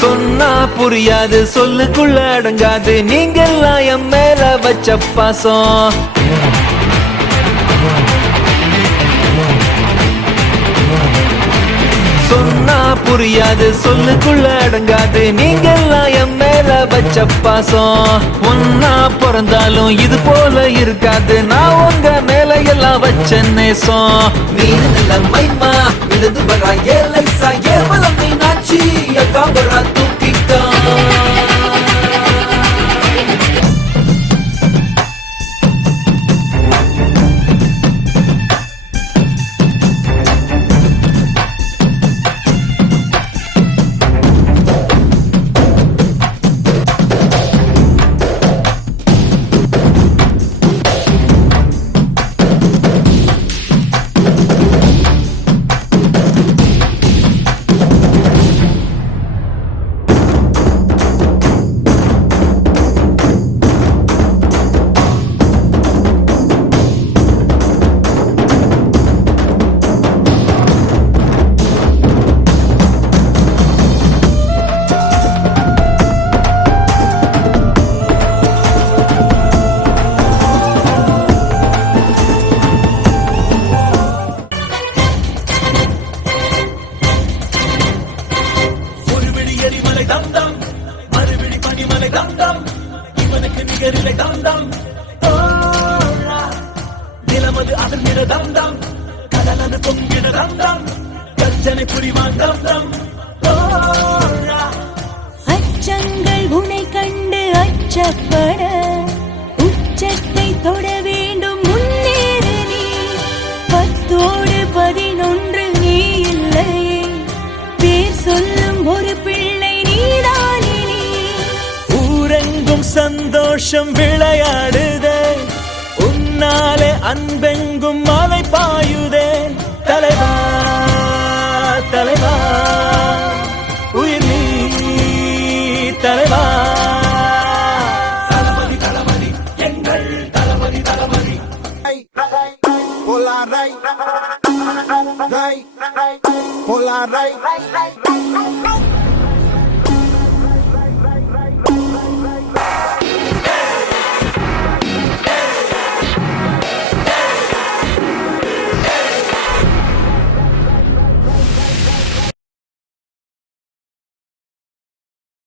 சொன்னா புரியாது சொல்லுக்குள்ள அடங்காது நீங்கெல்லாம் என் மேல வச்ச பாசம். சொன்னா புரியாது சொல்லுக்குள்ள அடங்காது நீங்கெல்லாம் என் மேல வச்ச பாசம். ஒன்னா பிறந்தாலும் இது போல இருக்காது நான் உங்க மேல எல்லாம் வச்ச நேசம். நீ நல்ல மைமா விழுந்து வரா ஏலைசா ஏவலம் மீனாட்சி காபரா தூக்கிட்டான். தம்தம் மறுபடி பனிமலை தம்தம் இவனுக்கு நிகரில்லை தம்தம். நிலமது அதன் நிற தம்தம் கடலது பொங்கிட தம்தம் கர்ஜனை புரிவான் தம்தம். அச்சங்கள் உனை கண்டு அச்சப்பட உச்சத்தை தொட வேண்டும் முன்னேறு நீ. 10ஓடு 11 நீ இல்லையே பேர் சொல்லும் ஒரு பிள்ளை ஊரெங்கும் சந்தோஷம் விளையாடுதே உன்னாலே அன்பெங்கும் மழை பாயுதே. தலைவா தலைவா உயிர் நீ தலைவா. தளபதி தளபதி எங்கள் தளபதி தளபதி. Polaray, Polaray.